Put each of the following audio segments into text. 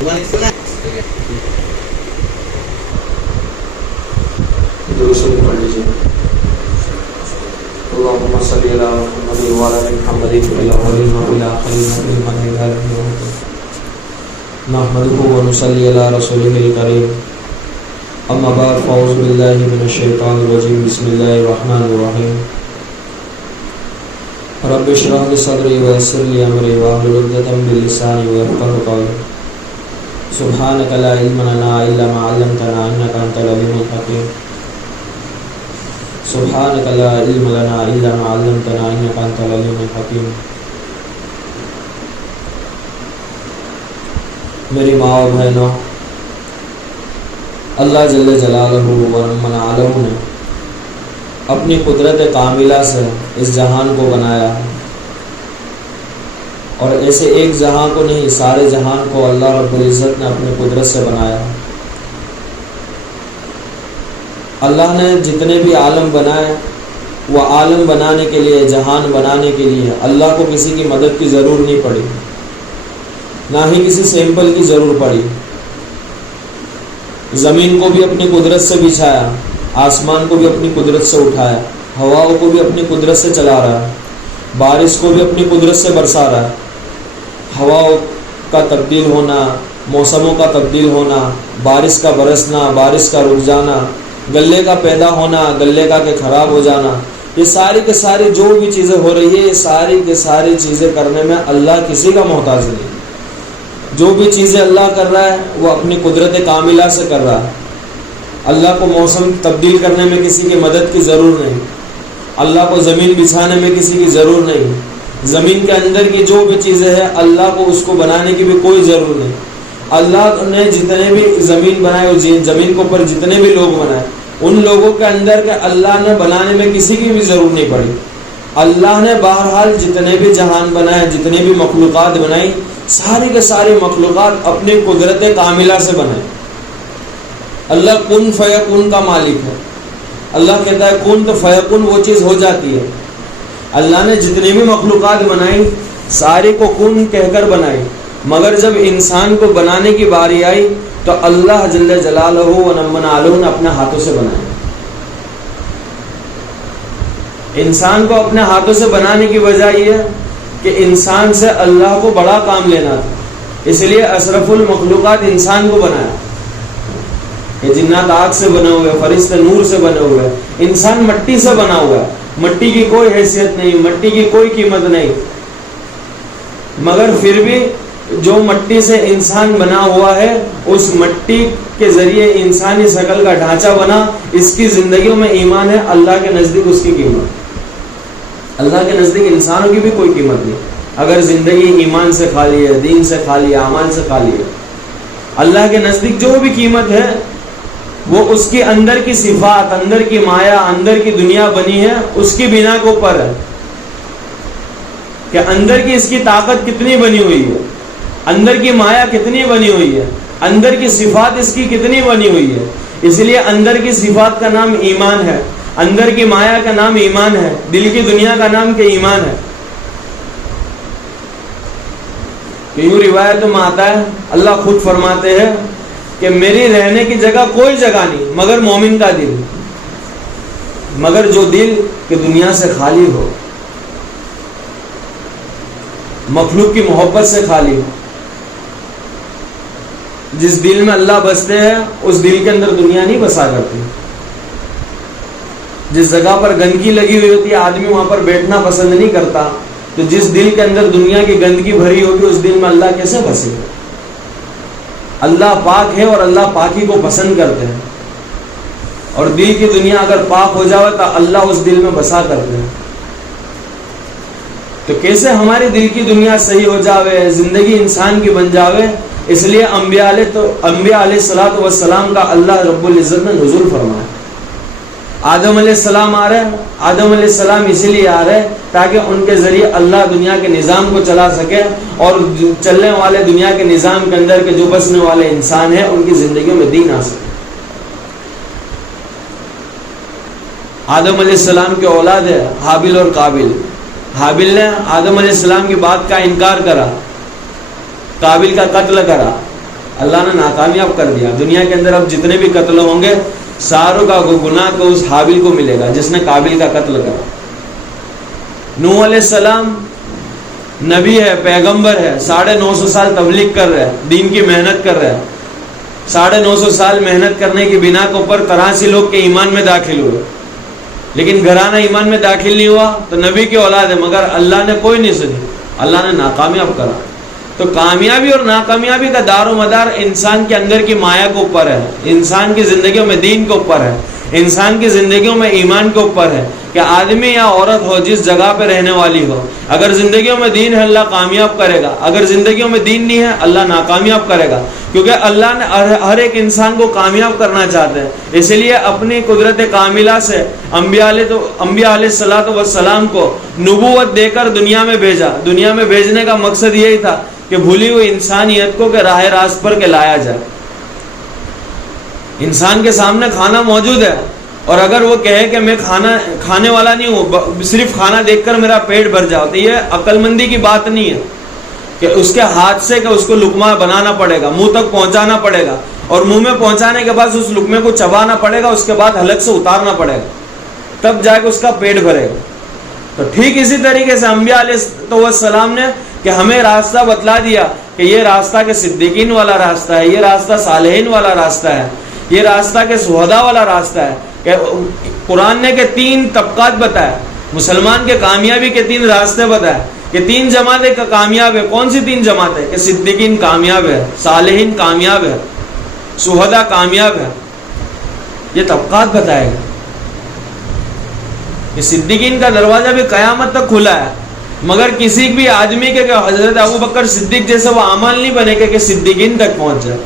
درود پڑھ لیجیے. اللهم صل على محمد وعلى ال محمد في الاولين وفي الاخرين وفي الملائكه اجمعين. نحمده ونصلي على رسوله الكريم. اما بعد فاعوذ بالله من الشيطان الرجيم. بسم الله الرحمن الرحيم. رب اشرح لي صدري ويسر لي امري واحلل عقدة من لساني يفقهوا قولي. سبحانك لا علم لنا الا ما علمتنا انك انت العليم الحكيم. سبحانك لا علم لنا الا ما علمتنا انك انت العليم الحكيم. میری ماں و بہنوں، اللہ جل جلالہ و من عالم نے اپنی قدرت کاملہ سے اس جہان کو بنایا ہے، اور ایسے ایک جہاں کو نہیں، سارے جہان کو اللہ رب العزت نے اپنی قدرت سے بنایا ہے. اللہ نے جتنے بھی عالم بنائے، وہ عالم بنانے کے لیے، جہان بنانے کے لیے اللہ کو کسی کی مدد کی ضرورت نہیں پڑی، نہ ہی کسی سیمپل کی ضرورت پڑی. زمین کو بھی اپنی قدرت سے بچھایا، آسمان کو بھی اپنی قدرت سے اٹھایا، ہواؤں کو بھی اپنی قدرت سے چلا رہا ہے، بارش کو بھی اپنی قدرت سے برسا رہا ہے. ہواؤں کا تبدیل ہونا، موسموں کا تبدیل ہونا، بارش کا برسنا، بارش کا رک جانا، گلے کا پیدا ہونا، گلے کا کہ خراب ہو جانا، یہ ساری کے ساری جو بھی چیزیں ہو رہی ہے، یہ ساری کے ساری چیزیں کرنے میں اللہ کسی کا محتاج نہیں. جو بھی چیزیں اللہ کر رہا ہے وہ اپنی قدرت کاملہ سے کر رہا ہے. اللہ کو موسم تبدیل کرنے میں کسی کی مدد کی ضرورت نہیں، اللہ کو زمین بچھانے میں کسی کی ضرورت نہیں، زمین کے اندر کی جو بھی چیزیں ہیں اللہ کو اس کو بنانے کی بھی کوئی ضرورت نہیں. اللہ نے جتنے بھی زمین بنائے، زمین کے اوپر جتنے بھی لوگ بنائے، ان لوگوں کے اندر کے اللہ نے بنانے میں کسی کی بھی ضرورت نہیں پڑی. اللہ نے بہرحال جتنے بھی جہان بنائے، جتنے بھی مخلوقات بنائی، ساری کے ساری مخلوقات اپنی قدرت کاملہ سے بنائے. اللہ کن فیکون کا مالک ہے. اللہ کہتا ہے کن تو فیکون، وہ چیز ہو جاتی ہے. اللہ نے جتنی بھی مخلوقات بنائی، ساری کو کن کہہ کر بنائی، مگر جب انسان کو بنانے کی باری آئی تو اللہ جل جلالہ و من عالم نے اپنے ہاتھوں سے بنایا. انسان کو اپنے ہاتھوں سے بنانے کی وجہ یہ ہے کہ انسان سے اللہ کو بڑا کام لینا تھا، اس لیے اشرف المخلوقات انسان کو بنایا. یہ جنات آگ سے بنے ہوئے، فرشتے نور سے بنے ہوئے، انسان مٹی سے بنا ہوا ہے. مٹی کی کوئی حیثیت نہیں، مٹی کی کوئی قیمت نہیں، مگر پھر بھی جو مٹی سے انسان بنا ہوا ہے، اس مٹی کے ذریعے انسانی شکل کا ڈھانچہ بنا، اس کی زندگیوں میں ایمان ہے. اللہ کے نزدیک اس کی قیمت، اللہ کے نزدیک انسانوں کی بھی کوئی قیمت نہیں اگر زندگی ایمان سے خالی ہے، دین سے خالی ہے، اعمال سے خالی ہے. اللہ کے نزدیک جو بھی قیمت ہے وہ اس کے اندر کی صفات، اندر کی مایا، اندر کی دنیا بنی ہے، اس کی بنا کے اوپر ہے کہ اندر کی اس کی طاقت کتنی بنی ہوئی ہے، اندر کی مایا کتنی بنی ہوئی ہے، اندر کی صفات اس کی کتنی بنی ہوئی ہے. اس لیے اندر کی صفات کا نام ایمان ہے، اندر کی مایا کا نام ایمان ہے، دل کی دنیا کا نام کہ ایمان ہے. یوں روایتوں میں آتا ہے، اللہ خود فرماتے ہیں کہ میری رہنے کی جگہ کوئی جگہ نہیں مگر مومن کا دل، مگر جو دل کہ دنیا سے خالی ہو، مخلوق کی محبت سے خالی ہو. جس دل میں اللہ بستے ہیں اس دل کے اندر دنیا نہیں بسا کرتی. جس جگہ پر گندگی لگی ہوئی ہوتی ہے آدمی وہاں پر بیٹھنا پسند نہیں کرتا، تو جس دل کے اندر دنیا کی گندگی بھری ہوگی اس دل میں اللہ کیسے بسے گا؟ اللہ پاک ہے اور اللہ پاکی کو پسند کرتے ہیں، اور دل کی دنیا اگر پاک ہو جاوے تو اللہ اس دل میں بسا کرتے ہیں. تو کیسے ہماری دل کی دنیا صحیح ہو جاوے، زندگی انسان کی بن جاوے؟ اس لیے انبیاء علیہ السلام کا اللہ رب العزت نے نزول فرمایا. آدم علیہ السلام آ رہے، آدم علیہ السلام اسی لیے آ رہے تاکہ ان کے ذریعے اللہ دنیا کے نظام کو چلا سکے، اور چلنے والے دنیا کے نظام کے اندر کے جو بسنے والے انسان ہیں ان کی زندگیوں میں دین آ سکے. آدم علیہ السلام کے اولاد ہے حابیل اور قابل. حابیل نے آدم علیہ السلام کی بات کا انکار کرا، قابل کا قتل کرا. اللہ نے ناکامیاب کر دیا. دنیا کے اندر اب جتنے بھی قتل ہوں گے ساروں کا گناہ کو اس حابیل کو ملے گا جس نے قابل کا قتل کرا. نوح علیہ السلام نبی ہے, پیغمبر ہے, 950 سال تبلیغ کر رہے ہیں, دین کی محنت کر رہے ہیں. 950 سال محنت کرنے کی بنا کے اوپر 83 لوگ کے ایمان میں داخل ہوئے, لیکن گھرانہ ایمان میں داخل نہیں ہوا تو نبی کی اولاد ہے, مگر اللہ نے کوئی نہیں سنی, اللہ نے ناکامیاب کرا. تو کامیابی اور ناکامیابی کا دار و مدار انسان کے اندر کی مایا کے اوپر ہے, انسان کی زندگیوں میں دین کے اوپر ہے, انسان کی زندگیوں میں ایمان کے اوپر ہے کہ آدمی یا عورت ہو جس جگہ پہ رہنے والی ہو, اگر زندگیوں میں دین ہے اللہ کامیاب کرے گا, اگر زندگیوں میں دین نہیں ہے اللہ ناکامیاب کرے گا, کیونکہ اللہ نے ہر ایک انسان کو کامیاب کرنا چاہتے ہیں. اسی لیے اپنی قدرت کاملہ سے انبیاء علیہ الصلوۃ والسلام کو نبوت دے کر دنیا میں بھیجا. دنیا میں بھیجنے کا مقصد یہی تھا کہ بھولی ہوئی انسانیت کو کہ راہ راست پر کے لایا جائے. انسان کے سامنے کھانا موجود ہے اور اگر وہ کہے کہ میں کھانے والا نہیں ہوں, صرف کھانا دیکھ کر میرا پیٹ بھر جاؤ, تو یہ عقل مندی کی بات نہیں ہے کہ اس کے ہاتھ سے کہ اس کو لقمہ بنانا پڑے گا, منہ تک پہنچانا پڑے گا, اور منہ میں پہنچانے کے بعد اس لقمے کو چبانا پڑے گا, اس کے بعد حلق سے اتارنا پڑے گا, تب جا کے اس کا پیٹ بھرے گا. تو ٹھیک اسی طریقے سے انبیاء علیہ السلام نے کہ ہمیں راستہ بتلا دیا کہ یہ راستہ کے صدیقین والا راستہ ہے, یہ راستہ صالحین والا راستہ ہے, یہ راستہ کے شہداء والا راستہ ہے. کہ قرآن نے کہ 3 طبقات بتایا, مسلمان کے کامیابی کے 3 راستے بتائے کہ 3 جماعتیں کامیاب ہے. کون سی 3 جماعتیں؟ کہ صدیقین کامیاب ہے, صالحین کامیاب ہے, شہداء کامیاب ہے. یہ طبقات بتائے گا کہ صدیقین کا دروازہ بھی قیامت تک کھلا ہے, مگر کسی بھی آدمی کے کہ حضرت ابوبکر صدیق جیسے وہ اعمال نہیں بنے کہ صدیقین تک پہنچ جائے,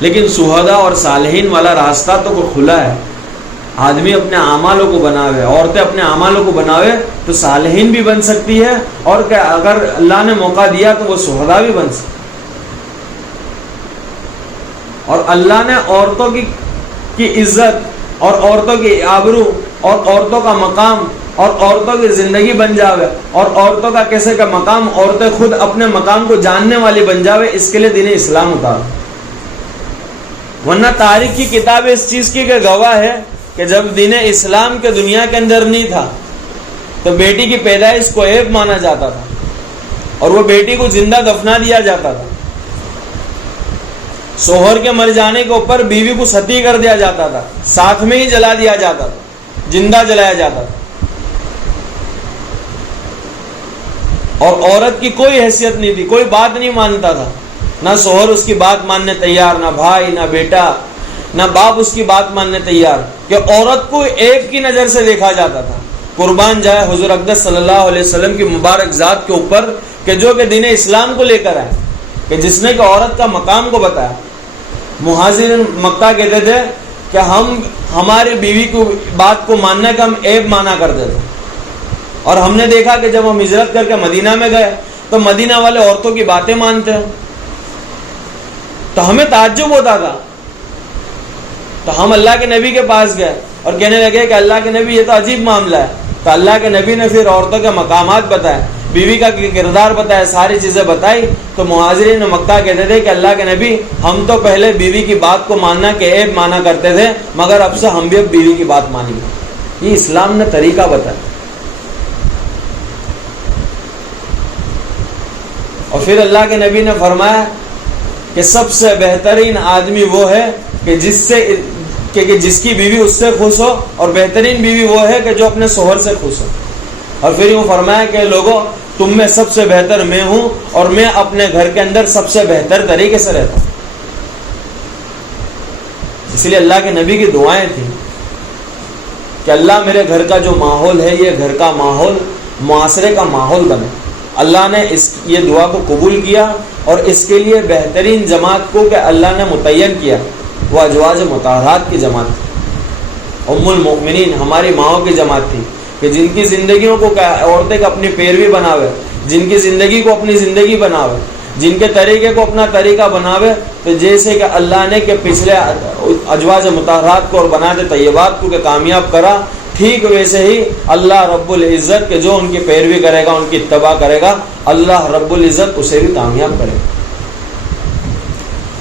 لیکن شہداء اور صالحین والا راستہ تو کھلا ہے. آدمی اپنے اعمالوں کو بناوے, عورتیں اپنے اعمالوں کو بناوے تو صالحین بھی بن سکتی ہے, اور کہ اگر اللہ نے موقع دیا تو وہ شہداء بھی بن سکتی. اور اللہ نے عورتوں کی عزت اور عورتوں کی آبرو اور عورتوں کا مقام اور عورتوں کی زندگی بن جاوے, اور عورتوں کا کیسے کا مقام, عورتیں خود اپنے مقام کو جاننے والی بن جاوے, اس کے لیے دین اسلام اتارا. ورنہ تاریخ کی کتاب اس چیز کی کہ گواہ ہے کہ جب دین اسلام کے دنیا کے اندر نہیں تھا تو بیٹی کی پیدائش کو عیب مانا جاتا تھا, اور وہ بیٹی کو زندہ دفنا دیا جاتا تھا. شوہر کے مر جانے کے اوپر بیوی کو ستی کر دیا جاتا تھا, ساتھ میں ہی جلا دیا جاتا تھا, زندہ جلایا جاتا تھا, اور عورت کی کوئی حیثیت نہیں تھی, کوئی بات نہیں مانتا تھا, نہ شوہر اس کی بات ماننے تیار, نہ بھائی, نہ بیٹا, نہ باپ اس کی بات ماننے تیار, کہ عورت کو ایک کی نظر سے دیکھا جاتا تھا. قربان جائے حضور اقدس صلی اللہ علیہ وسلم کی مبارک ذات کے اوپر کہ جو کہ دین اسلام کو لے کر آئے, کہ جس نے کہ عورت کا مقام کو بتایا. مہاجرین مکہ کہتے تھے کہ ہم ہماری بیوی کی بات کو ماننے کا ہم عیب مانا کرتے تھے, اور ہم نے دیکھا کہ جب ہم ہجرت کر کے مدینہ میں گئے تو مدینہ والے عورتوں کی باتیں مانتے ہیں, تو ہمیں تعجب ہوتا تھا. تو ہم اللہ کے نبی کے پاس گئے اور کہنے لگے کہ اللہ کے نبی یہ تو عجیب معاملہ ہے. تو اللہ کے نبی نے پھر عورتوں کے مقامات بتائے, بیوی کا کردار بتایا, ساری چیزیں بتائی. تو مہاجرین مکہ کہتے تھے کہ اللہ کے نبی ہم تو پہلے بیوی کی بات کو ماننا کہ عیب مانا کرتے تھے, مگر اب سے ہم بھی اب بیوی کی بات مانیں گے. یہ اسلام نے طریقہ بتایا. اور پھر اللہ کے نبی نے فرمایا کہ سب سے بہترین آدمی وہ ہے کہ جس کی بیوی اس سے خوش ہو, اور بہترین بیوی وہ ہے کہ جو اپنے شوہر سے خوش ہو. اور پھر یوں فرمایا کہ لوگوں تم میں سب سے بہتر میں ہوں, اور میں اپنے گھر کے اندر سب سے بہتر طریقے سے رہتا ہوں. اس لیے اللہ کے نبی کی دعائیں تھیں کہ اللہ میرے گھر کا جو ماحول ہے یہ گھر کا ماحول معاشرے کا ماحول بنے. اللہ نے یہ دعا کو قبول کیا, اور اس کے لیے بہترین جماعت کو کہ اللہ نے متعین کیا وہ ازواج مطہرات کی جماعت تھی. ام المؤمنین ہماری ماؤں کی جماعت تھی کہ جن کی زندگیوں کو عورتیں اپنی پیروی بناوے, جن کی زندگی کو اپنی زندگی بناوے, جن کے طریقے کو اپنا طریقہ بناوے. تو جیسے کہ اللہ نے کہ پچھلے ازواج مطہرات کو اور بنات طیبات کو کہ کامیاب کرا, ٹھیک ویسے ہی اللہ رب العزت کہ جو ان کی پیروی کرے گا, ان کی اتباع کرے گا, اللہ رب العزت اسے بھی کامیاب کرے گا.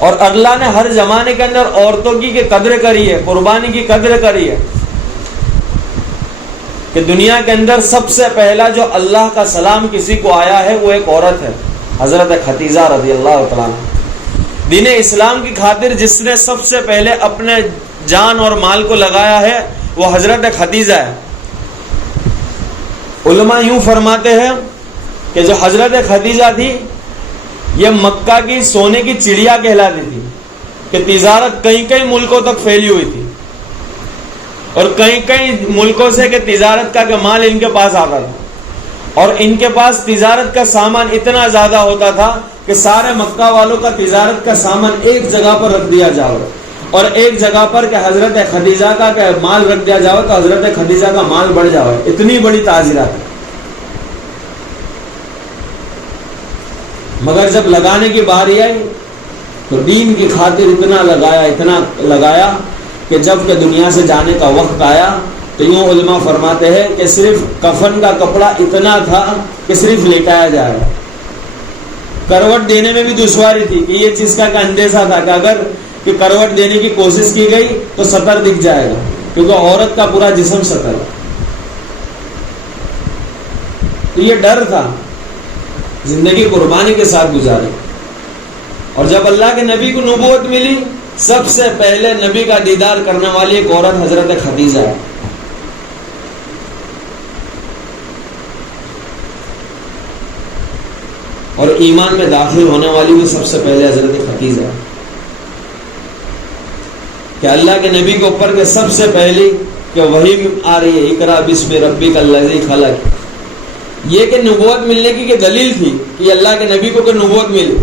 اور اللہ نے ہر زمانے کے اندر عورتوں کی قدر کری ہے، قربانی کی قدر کری ہے، کہ دنیا کے اندر سب سے پہلا جو اللہ کا سلام کسی کو آیا ہے وہ ایک عورت ہے، حضرت خدیجہ رضی اللہ تعالیٰ عنہ۔ دین اسلام کی خاطر جس نے سب سے پہلے اپنے جان اور مال کو لگایا ہے وہ حضرت خدیجہ ہے۔ علماء یوں فرماتے ہیں کہ جو حضرت خدیجہ تھی یہ مکہ کی سونے کی چڑیا کہلاتی تھی، کہ تجارت کئی کئی ملکوں تک پھیلی ہوئی تھی، اور کئی کئی ملکوں سے کہ تجارت کا کہ مال ان کے پاس آتا تھا، اور ان کے پاس تجارت کا سامان اتنا زیادہ ہوتا تھا کہ سارے مکہ والوں کا تجارت کا سامان ایک جگہ پر رکھ دیا جاؤ، اور ایک جگہ پر کہ حضرت خدیجہ کا کہ مال رکھ دیا جاؤ تو حضرت خدیجہ کا مال بڑھ جاؤ، اتنی بڑی تاجرات ہے۔ مگر جب لگانے کی باری آئی تو دین کی خاطر اتنا لگایا کہ جب کہ دنیا سے جانے کا وقت آیا تو یوں علماء فرماتے ہیں کہ صرف کفن کا کپڑا اتنا تھا کہ صرف لٹایا جائے، کروٹ دینے میں بھی دشواری تھی، کہ یہ چیز کا اندیشہ تھا کہ اگر کہ کروٹ دینے کی کوشش کی گئی تو سطر دکھ جائے گا، کیونکہ عورت کا پورا جسم سطر ہے، تو یہ ڈر تھا، زندگی قربانی کے ساتھ گزاری۔ اور جب اللہ کے نبی کو نبوت ملی سب سے پہلے نبی کا دیدار کرنے والی ایک عورت حضرت خدیجہ ہے، اور ایمان میں داخل ہونے والی بھی سب سے پہلے حضرت خدیجہ ہے، کہ اللہ کے نبی کے اوپر کہ سب سے پہلی کہ وحی آ رہی ہے، اقرا بسم ربک الذی خلق، یہ کہ نبوت ملنے کی کہ دلیل تھی کہ اللہ کے نبی کو کہ نبوت ملی،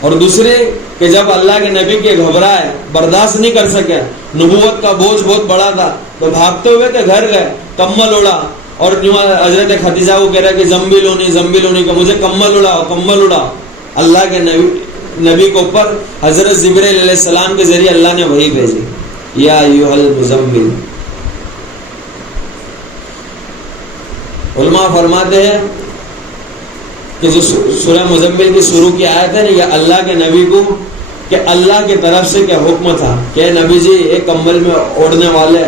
اور دوسرے کہ جب اللہ کے نبی کے گھبرائے برداشت نہیں کر سکے، نبوت کا بوجھ بہت بڑا تھا تو بھاگتے ہوئے کہ گھر گئے، کمل اڑا، اور حضرت خدیجہ کو کہہ رہا کہ زمبل ہونی کہ مجھے کمل اڑا۔ اللہ کے نبی کے اوپر حضرت جبرائیل علیہ السلام کے ذریعے اللہ نے وحی بھیجی، یا ایھا المزمل۔ علماء فرماتے ہیں کہ جو سورہ مزمل کی شروع کی آیت ہے نا، یہ اللہ کے نبی کو کہ اللہ کی طرف سے کیا حکم تھا کہ نبی جی ایک کمبل میں اوڑھنے والے،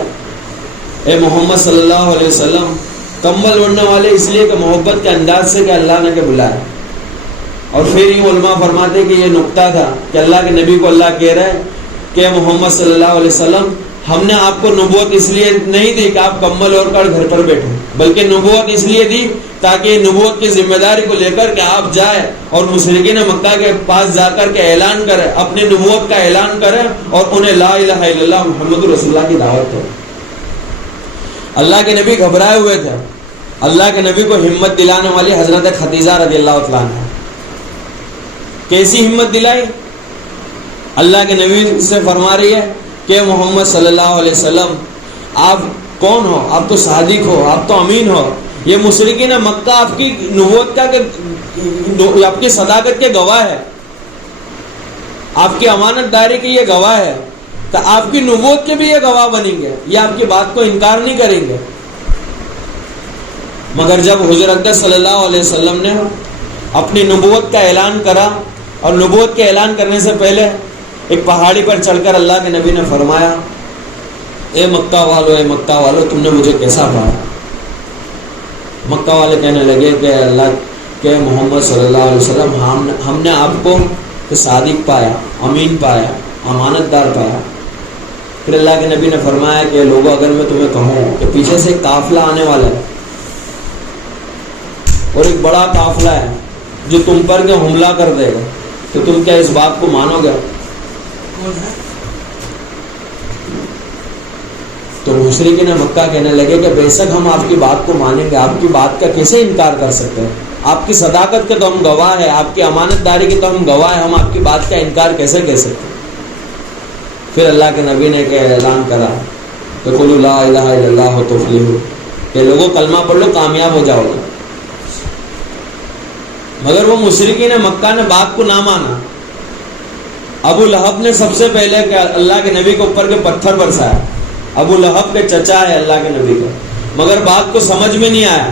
اے محمد صلی اللہ علیہ وسلم کمبل اوڑھنے والے، اس لیے کہ محبت کے انداز سے کہ اللہ نے کہ بلایا۔ اور پھر یہ علماء فرماتے کہ یہ نقطہ تھا کہ اللہ کے نبی کو اللہ کہہ رہے کہ محمد صلی اللہ علیہ وسلم ہم نے آپ کو نبوت اس لیے نہیں دی کہ آپ کمبل اوڑھ کر گھر پر بیٹھیں، بلکہ نبوت اس لیے دی تاکہ نبوت کی ذمہ داری کو لے کر کہ آپ جائیں اور مشرکین مکہ کے پاس جا کر کے اعلان کریں، اپنی نبوت کا اعلان کریں اور انہیں لا الہ الا اللہ محمد رسول اللہ کی دعوت کریں۔ اللہ کے نبی گھبرائے ہوئے تھے، اللہ کے نبی کو ہمت دلانے والی حضرت خدیجہ رضی اللہ تعالیٰ عنہ کیسی ہمت دلائی؟ اللہ کے نبی سے فرما رہی ہے کہ محمد صلی اللہ علیہ وسلم آپ کون ہو؟ آپ تو صادق ہو، آپ تو امین ہو، یہ مشرکین مکہ آپ کی نبوت کا کہ آپ کی صداقت کے گواہ ہے، آپ کی امانت داری کی یہ گواہ ہے، تو آپ کی نبوت کے بھی یہ گواہ بنیں گے، یہ آپ کی بات کو انکار نہیں کریں گے۔ مگر جب حضور اقدس صلی اللہ علیہ وسلم نے اپنی نبوت کا اعلان کرا، اور نبوت کے اعلان کرنے سے پہلے ایک پہاڑی پر چڑھ کر اللہ کے نبی نے فرمایا، اے مکہ والو تم نے مجھے کیسا پایا؟ مکہ والے کہنے لگے کہ اللہ کے محمد صلی اللہ علیہ وسلم ہم نے آپ کو صادق پایا، امین پایا، امانت دار پایا۔ پھر اللہ کے نبی نے فرمایا کہ لوگوں اگر میں تمہیں کہوں کہ پیچھے سے ایک قافلہ آنے والا ہے اور ایک بڑا قافلہ ہے جو تم پر کے حملہ کر دے گا، تو تم کیا اس بات کو مانو گے؟ تو مشرکین مکہ کہنے لگے کہ بے شک ہم آپ کی بات کو مانیں گے، آپ کی بات کا کیسے انکار کر سکتے ہیں؟ آپ کی صداقت کے تو ہم گواہ ہیں، آپ کی امانت داری کے تو ہم گواہ ہیں، ہم آپ کی بات کا انکار کیسے کہہ سکتے ہیں؟ پھر اللہ کے نبی نے کہ اعلان کرا کہ قولوا لا الہ الا اللہ تفلحوا، کہ لوگوں کلمہ پڑھ لو کامیاب ہو جاؤ گے۔ مگر وہ مشرکین مکہ نے بات کو نہ مانا۔ ابو لہب نے سب سے پہلے کہ اللہ کے نبی کے اوپر کے پتھر برسایا، ابو لہب کے چچا ہے اللہ کے نبی کا، مگر بات کو سمجھ میں نہیں آیا۔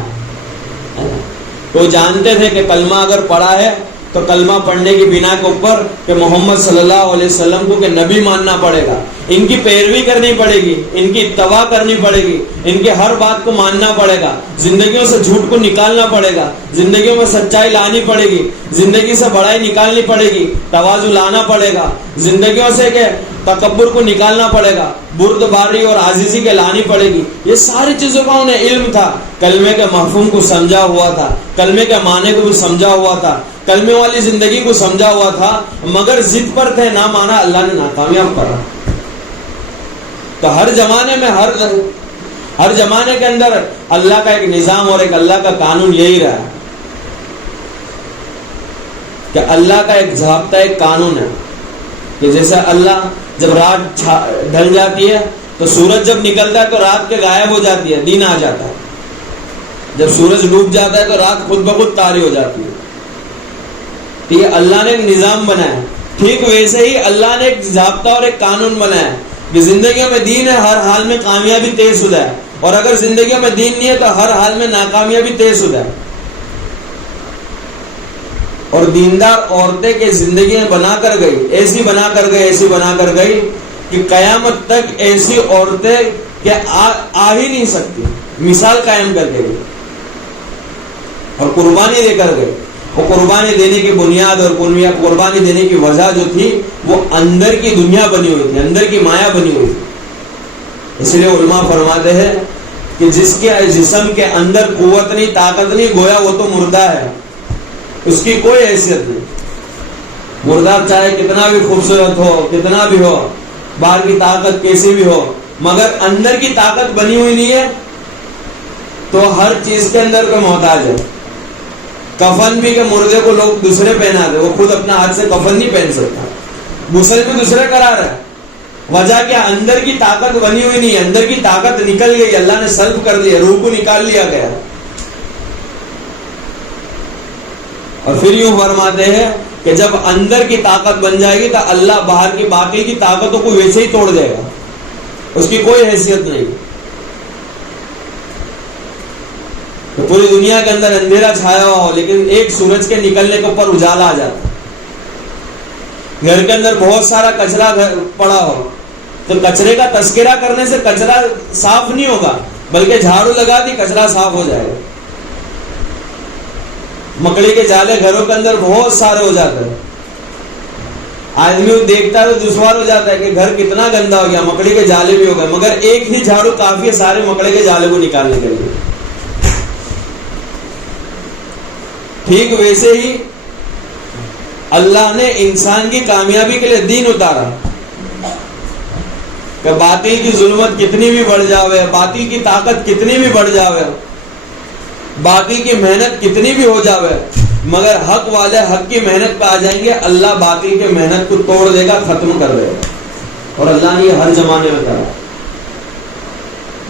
وہ جانتے تھے کہ کلمہ اگر پڑھا ہے تو کلمہ پڑھنے کی بنا کے اوپر کہ محمد صلی اللہ علیہ وسلم کو کہ نبی ماننا پڑے گا، ان کی پیروی کرنی پڑے گی، ان کی اتباع کرنی پڑے گی، ان کے ہر بات کو ماننا پڑے گا، زندگیوں سے جھوٹ کو نکالنا پڑے گا، زندگیوں میں سچائی لانی پڑے گی، زندگی سے بڑائی نکالنی پڑے گی، تواضع لانا پڑے گا، زندگیوں سے کہ تکبر کو نکالنا پڑے گا، بردباری اور عاجزی کے لانی پڑے گی. یہ ساری چیزوں کا انہیں علم تھا، کلمے کے مفہوم کو سمجھا ہوا تھا، کلمے کے معنی کو بھی سمجھا ہوا تھا، کلمے والی زندگی کو سمجھا ہوا تھا، مگر ضد پر تھے، نہ مانا، اللہ نے ناکامیاب کرا. تو ہر زمانے میں ہر زمانے کے اندر اللہ کا ایک نظام اور ایک اللہ کا قانون یہی رہا کہ اللہ کا ایک ضابطہ، ایک قانون ہے کہ جیسے اللہ جب رات ڈھل جاتی ہے تو سورج جب نکلتا ہے تو رات کے غائب ہو جاتی ہے، دن آ جاتا ہے. جب سورج ڈوب جاتا ہے تو رات خود بخود طاری ہو جاتی ہے. تو یہ اللہ نے ایک نظام بنایا. ٹھیک ویسے ہی اللہ نے ایک ضابطہ اور ایک قانون بنایا کہ زندگیوں میں دین ہے، ہر حال میں کامیابی طے شدہ ہے، اور اگر زندگیوں میں دین نہیں ہے تو ہر حال میں ناکامیابی طے شدہ ہے. اور دیندار عورتیں کی زندگی بنا کر گئی، ایسی بنا کر گئی کہ قیامت تک ایسی عورتیں کہ آ ہی نہیں سکتی، مثال قائم کر کے گئی اور قربانی دے کر گئی. وہ قربانی دینے کی بنیاد اور قربانی دینے کی وجہ جو تھی وہ اندر کی دنیا بنی ہوئی تھی، اندر کی مایا بنی ہوئی تھی. اس لیے علماء فرماتے ہیں کہ جس کے جسم کے اندر قوت نہیں، طاقت نہیں، گویا وہ تو مردہ ہے، اس کی کوئی حیثیت نہیں. مردہ چاہے کتنا بھی خوبصورت ہو، کتنا بھی ہو، باہر کی طاقت کیسی بھی ہو، مگر اندر کی طاقت بنی ہوئی نہیں ہے تو ہر چیز کے اندر کا محتاج ہے. کفن بھی کہ مردے کو لوگ دوسرے پہنا دے، وہ خود اپنا ہاتھ سے کفن نہیں پہن سکتا، غسل بھی دوسرے کرا رہا ہے. وجہ کیا؟ اندر کی طاقت بنی ہوئی نہیں ہے، اندر کی طاقت نکل گئی، اللہ نے سلب کر دیا، روح کو نکال لیا گیا. اور پھر یوں فرماتے ہیں کہ جب اندر کی طاقت بن جائے گی تو اللہ باہر کی باقی کی طاقتوں کو ویسے ہی توڑ دے گا، اس کی کوئی حیثیت نہیں. تو پوری دنیا کے اندر اندھیرا چھایا ہوا ہو لیکن ایک سورج کے نکلنے کے اوپر اجالا آ جاتا. گھر کے اندر بہت سارا کچرا پڑا ہو تو کچرے کا تذکرہ کرنے سے کچرا صاف نہیں ہوگا، بلکہ جھاڑو لگا دی کچرا صاف ہو جائے گا. مکڑی کے جالے گھروں کے اندر بہت سارے ہو جاتے ہیں، آدمی دیکھتا ہے تو دشوار ہو جاتا ہے کہ گھر کتنا گندا ہو گیا، مکڑی کے جالے بھی ہو گئے، مگر ایک ہی جھاڑو کافی ہے سارے مکڑی کے جالے کو نکالنے کے لیے. ٹھیک ویسے ہی اللہ نے انسان کی کامیابی کے لیے دین اتارا کہ باطل کی ظلمت کتنی بھی بڑھ جاوے، باطل کی طاقت کتنی بھی بڑھ جاوے، باطل کی محنت کتنی بھی ہو جاوے، مگر حق والے حق کی محنت پہ آ جائیں گے، اللہ باطل کی محنت کو توڑ دے گا، ختم کر دے گا. اور اللہ نے یہ ہر زمانے میں کرا.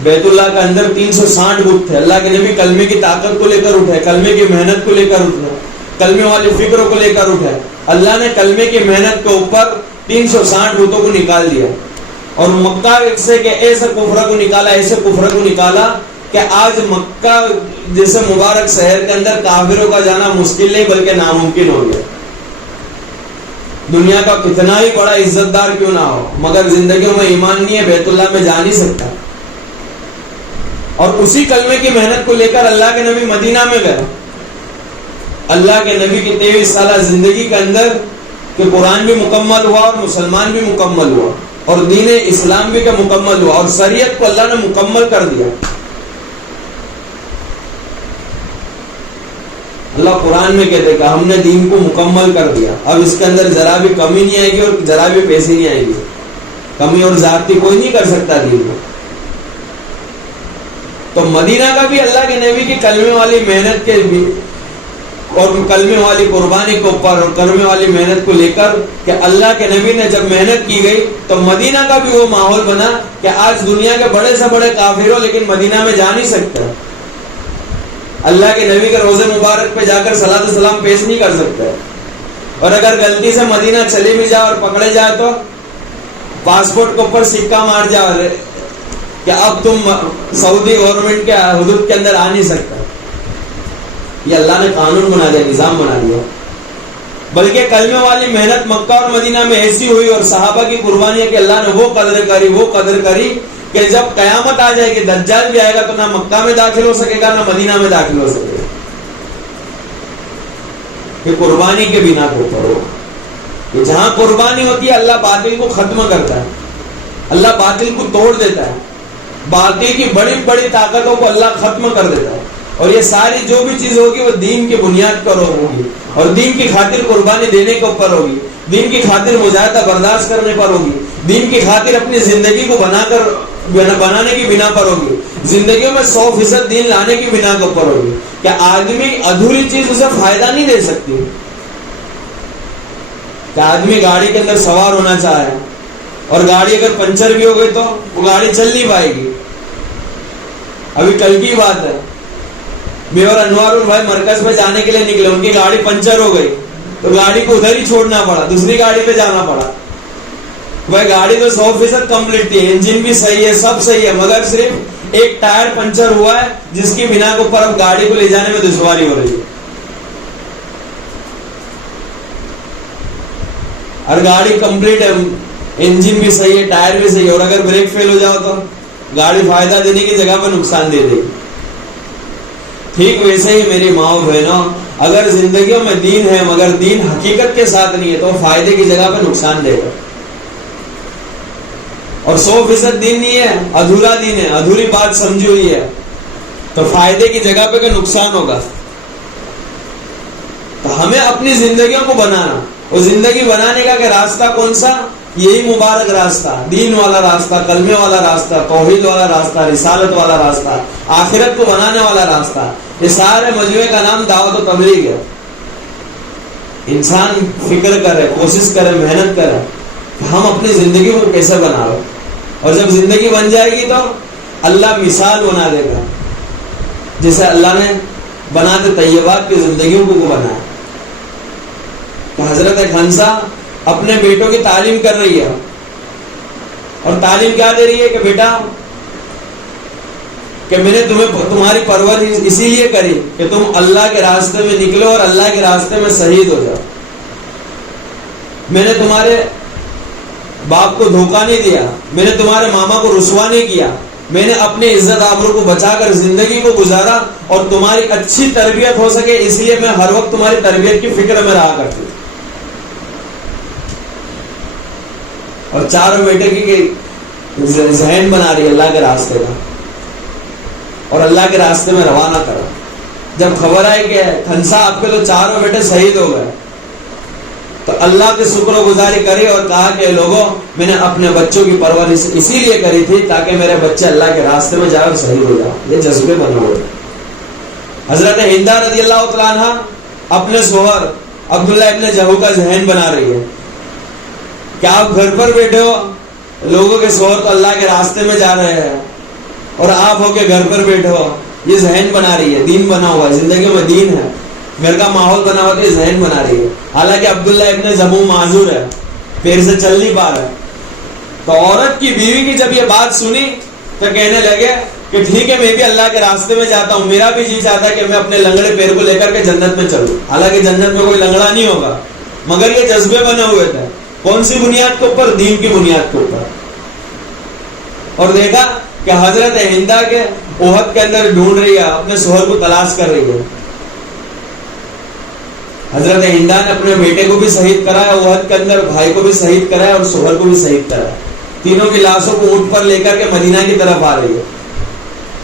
بیت اللہ کے اندر 360 بت تھے. اللہ کے نبی کلمے کی طاقت کو لے کر اٹھے، کلمے کی محنت کو لے کر اٹھے، کلمے والی فکروں کو لے کر اٹھے. اللہ نے کلمے کی محنت کے اوپر 360 بتوں کو نکال دیا اور مکہ سے کہ ایسے کفر کو نکالا، ایسے کفر کو نکالا کہ آج مکہ جیسے مبارک شہر کے اندر کافروں کا جانا مشکل نہیں بلکہ ناممکن ہو گیا. دنیا کا کتنا ہی بڑا عزت دار کیوں نہ ہو، مگر زندگیوں میں ایمان نہیں ہے، بیت اللہ میں جا نہیں سکتا. اور اسی کلمے کی محنت کو لے کر اللہ کے نبی مدینہ میں گئے. اللہ کے نبی کی 23 سالہ زندگی کے اندر کہ قرآن بھی مکمل ہوا اور مسلمان بھی مکمل ہوا اور دین اسلام بھی کا مکمل ہوا اور شریعت کو اللہ نے مکمل کر دیا. اللہ قرآن میں کہتے کہ ہم نے دین کو مکمل کر دیا، اب اس کے اندر ذرا بھی کمی نہیں آئے گی اور ذرا بھی پیسے نہیں آئے گی. کمی اور زیادتی کوئی نہیں کر سکتا دین کو. تو مدینہ کا بھی اللہ کے نبی کی کلمے والی محنت کے بھی اور کلمے والی قربانی کے اوپر اور کلمے والی محنت کو لے کر کہ اللہ کے نبی نے جب محنت کی گئی تو مدینہ کا بھی وہ ماحول بنا کہ آج دنیا کے بڑے سے بڑے کافر ہو لیکن مدینہ میں جا نہیں سکتے، اللہ کے نبی کے روزے مبارک پہ جا کر صلاۃ السلام پیش نہیں کر سکتے. اور اگر غلطی سے مدینہ چلے بھی جائے اور پکڑے جائے تو پاسپورٹ کے اوپر سکہ مار جائے کہ اب تم سعودی گورنمنٹ کے حدود کے اندر آ نہیں سکتا. یہ اللہ نے قانون بنا دیا، نظام بنا دیا. بلکہ کلمے والی محنت مکہ اور مدینہ میں ایسی ہوئی اور صحابہ کی قربانیاں کہ اللہ نے وہ قدر کری کہ جب قیامت آ جائے گی دجال بھی آئے گا تو نہ مکہ میں داخل ہو سکے گا نہ مدینہ میں داخل ہو سکے گا، کہ قربانی کے بنا کو کرو. کہ جہاں قربانی ہوتی ہے اللہ باطل کو ختم کرتا ہے، اللہ باطل کو توڑ دیتا ہے، باطل کی بڑی بڑی طاقتوں کو اللہ ختم کر دیتا ہے. اور یہ ساری جو بھی چیز ہوگی وہ دین کی بنیاد پر ہوگی اور دین کی خاطر قربانی دینے کے اوپر ہوگی، دین کی خاطر مجاہدہ برداشت کرنے پر ہوگی، دین کی خاطر اپنی زندگی کو بنانے کی بنا پر ہوگی، زندگیوں میں 100% دین لانے کی بنا کے اوپر ہوگی. کہ آدمی ادھوری چیز اسے فائدہ نہیں دے سکتی. کہ آدمی گاڑی کے اندر سوار ہونا چاہے اور گاڑی اگر پنچر بھی ہو گئی تو وہ گاڑی چل نہیں پائے گی. ابھی کل کی بات ہے، میں اور انوار بھائی مرکز میں جانے کے لیے نکلے، ان کی گاڑی پنچر ہو گئی تو گاڑی کو ادھر ہی چھوڑنا پڑا، دوسری گاڑی پہ جانا پڑا. بھائی گاڑی تو 100% کمپلیٹ تھی، انجن بھی صحیح ہے، سب صحیح ہے، مگر صرف ایک ٹائر پنچر ہوا ہے جس کی بنا کے اوپر اب گاڑی کو لے جانے میں دشواری ہو رہی ہے. اور گاڑی کمپلیٹ ہے، انجن بھی صحیح ہے، ٹائر بھی صحیح ہے، اور اگر بریک فیل ہو جاؤ تو گاڑی فائدہ دینے کی جگہ پہ نقصان دے دے گی. ٹھیک ویسے ہی میری ماں و بہنوں، اگر زندگیوں میں دین ہے مگر دین حقیقت کے ساتھ نہیں ہے تو فائدے کی جگہ پہ نقصان دے گا. اور 100% دین نہیں ہے، ادھورا دین ہے، ادھوری بات سمجھی ہوئی ہے تو فائدے کی جگہ پہ کہ نقصان ہوگا. تو ہمیں اپنی زندگیوں کو بنانا، اور زندگی بنانے کا کہ راستہ کون سا؟ یہی مبارک راستہ، دین والا راستہ، کلمے والا راستہ، توحید والا راستہ، رسالت والا راستہ، آخرت کو بنانے والا راستہ. یہ سارے مجموعے کا نام دعوت و تبلیغ ہے. انسان فکر کرے، کوشش کرے، محنت کرے کہ ہم اپنی زندگی کو کیسے بنا رہے، اور جب زندگی بن جائے گی تو اللہ مثال بنا دے گا جیسے اللہ نے بناتے طیبات کی زندگیوں کو بنایا. تو حضرت خنسا اپنے بیٹوں کی تعلیم کر رہی ہے، اور تعلیم کیا دے رہی ہے کہ بیٹا کہ میں نے تمہاری پرورش اسی لیے کری کہ تم اللہ کے راستے میں نکلو اور اللہ کے راستے میں شہید ہو جاؤ. میں نے تمہارے باپ کو دھوکہ نہیں دیا، میں نے تمہارے ماما کو رسوا نہیں کیا، میں نے اپنے عزت آبرو کو بچا کر زندگی کو گزارا اور تمہاری اچھی تربیت ہو سکے اس لیے میں ہر وقت تمہاری تربیت کی فکر میں رہا کرتی ہوں. اور چاروں بیٹے کی ذہن بنا رہی اللہ کے راستے کا اور اللہ کے راستے میں روانہ کرا. جب خبر آئی کہ خنسا آپ کے تو چاروں بیٹے شہید ہو گئے تو اللہ کی شکر گزاری کری اور کہا کہ لوگوں میں نے اپنے بچوں کی پرورش اسی لیے کری تھی تاکہ میرے بچے اللہ کے راستے میں جائے اور شہید ہو جائے. یہ جذبے بنے ہوئے. حضرت ہندہ رضی اللہ تعالیٰ عنہ اپنے شوہر عبداللہ ابن جہو کا ذہن بنا رہی ہے کہ آپ گھر پر بیٹھے ہو، لوگوں کے شوہر تو اللہ کے راستے میں جا رہے ہیں اور آپ ہو کے گھر پر بیٹھے ہو. یہ ذہن بنا رہی ہے، دین بنا ہوا ہے، زندگی میں دین ہے، گھر کا ماحول بنا ہوا ہے، ذہن بنا رہی ہے. حالانکہ عبداللہ ابن جہو معذور ہے، پیر سے چل نہیں پا رہا ہے. تو عورت کی بیوی کی جب یہ بات سنی تو کہنے لگے کہ ٹھیک ہے میں بھی اللہ کے راستے میں جاتا ہوں، میرا بھی جی چاہتا ہے کہ میں اپنے لنگڑے پیر کو لے کر کے جنت میں چلوں. حالانکہ جنت میں کوئی لنگڑا نہیں ہوگا مگر یہ جذبے بنے ہوئے تھے. کون سی بنیاد کے اوپر؟ دین کی بنیاد کے اوپر. اور دیکھا کہ حضرت ہندہ کے احد کے اندر ڈھونڈ رہی ہے، اپنے شوہر کو تلاش کر رہی ہے. حضرت ہندہ نے اپنے بیٹے کو بھی شہید کرایا، احد کے اندر بھائی کو بھی شہید کرایا اور شوہر کو بھی شہید کرایا. تینوں کی لاشوں کو اونٹ پر لے کر کے مدینہ کی طرف آ رہی ہے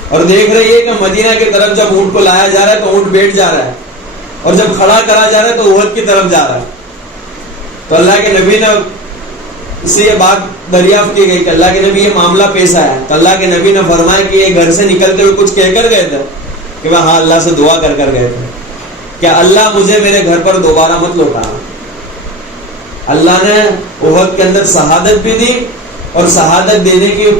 اور دیکھ رہی ہے کہ مدینہ کی طرف جب اونٹ کو لایا جا رہا ہے تو اونٹ بیٹھ جا رہا ہے اور جب کھڑا کرا جا رہا ہے تو احد کی طرف جا رہا ہے. تو اللہ کے نبی نے اس سے یہ بات دریافت کی گئی کہ اللہ کے نبی یہ معاملہ پیش آیا. تو اللہ کے نبی نے فرمایا کہ یہ گھر سے نکلتے ہوئے کچھ کہہ کر گئے تھے کہ میں ہاں اللہ سے دعا کر گئے تھے کہ اللہ مجھے میرے گھر پر دوبارہ مت لوٹانا. اللہ نے احد کے اندر شہادت بھی دی اور شہادت دینے کے